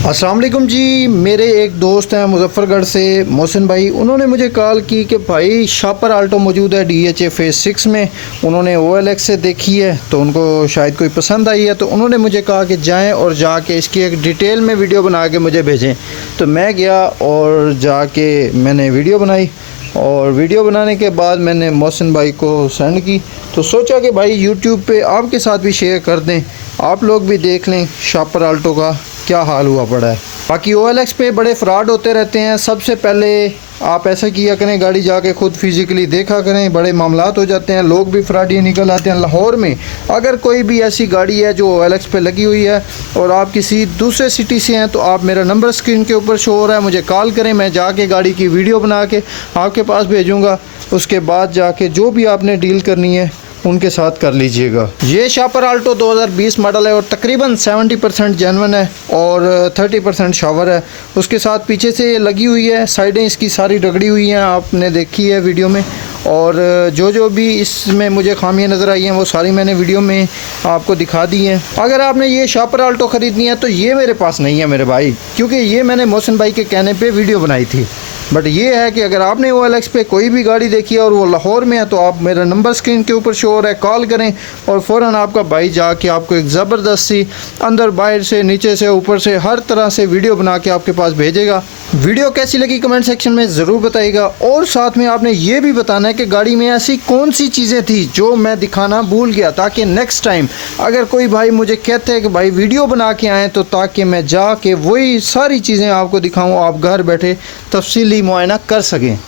अस्सलाम वालेकुम जी। मेरे एक दोस्त हैं मुजफ्फरगढ़ से, मोहसिन भाई। उन्होंने मुझे कॉल की कि भाई शापर आल्टो मौजूद है DHA फेज़ 6 में। उन्होंने OLX से देखी है तो उनको शायद कोई पसंद आई है, तो उन्होंने मुझे कहा कि जाएं और जाके इसकी एक डिटेल में वीडियो बना के मुझे भेजें। तो मैं गया और जाके मैंने वीडियो बनाई, और वीडियो बनाने के बाद मैंने मोहसिन भाई को सेंड की। तो सोचा कि भाई यूट्यूब पे आपके साथ भी शेयर कर दें, आप लोग भी देख लें शापर आल्टो का क्या हाल हुआ पड़ा है। बाकी OLX पे बड़े फ्रॉड होते रहते हैं। सबसे पहले आप ऐसा किया करें, गाड़ी जाके खुद फिज़िकली देखा करें, बड़े मामलात हो जाते हैं, लोग भी फ्रॉडी निकल आते हैं। लाहौर में अगर कोई भी ऐसी गाड़ी है जो OLX पे लगी हुई है और आप किसी दूसरे सिटी से हैं, तो आप मेरा नंबर स्क्रीन के ऊपर शो हो रहा है, मुझे कॉल करें, मैं जाके गाड़ी की वीडियो बना के आपके पास भेजूँगा। उसके बाद जाके जो भी आपने डील करनी है उनके साथ कर लीजिएगा। ये शापर आल्टो 2020 मॉडल है और तकरीबन 70% जेन्युइन है और 30% शावर है। उसके साथ पीछे से लगी हुई है, साइडें इसकी सारी रगड़ी हुई हैं, आपने देखी है वीडियो में। और जो भी इसमें मुझे खामियां नज़र आई हैं वो सारी मैंने वीडियो में आपको दिखा दी हैं। अगर आपने ये शापर आल्टो ख़रीदनी है तो ये मेरे पास नहीं है मेरे भाई, क्योंकि ये मैंने मोहसिन भाई के कहने पे वीडियो बनाई थी। बट ये है कि अगर आपने OLX पे कोई भी गाड़ी देखी है और वो लाहौर में है, तो आप मेरा नंबर स्क्रीन के ऊपर शो हो रहा है, कॉल करें और फ़ौरन आपका भाई जाके आपको एक ज़बरदस्त सी अंदर बाहर से, नीचे से, ऊपर से, हर तरह से वीडियो बना के आपके पास भेजेगा। वीडियो कैसी लगी कमेंट सेक्शन में ज़रूर बताइएगा, और साथ में आपने ये भी बताना है कि गाड़ी में ऐसी कौन सी चीज़ें थी जो मैं दिखाना भूल गया, ताकि नेक्स्ट टाइम अगर कोई भाई मुझे कहते हैं कि भाई वीडियो बना के आएँ, तो ताकि मैं जाके वही सारी चीज़ें आपको दिखाऊँ, आप घर बैठे तफसीली मुआयना कर सकें।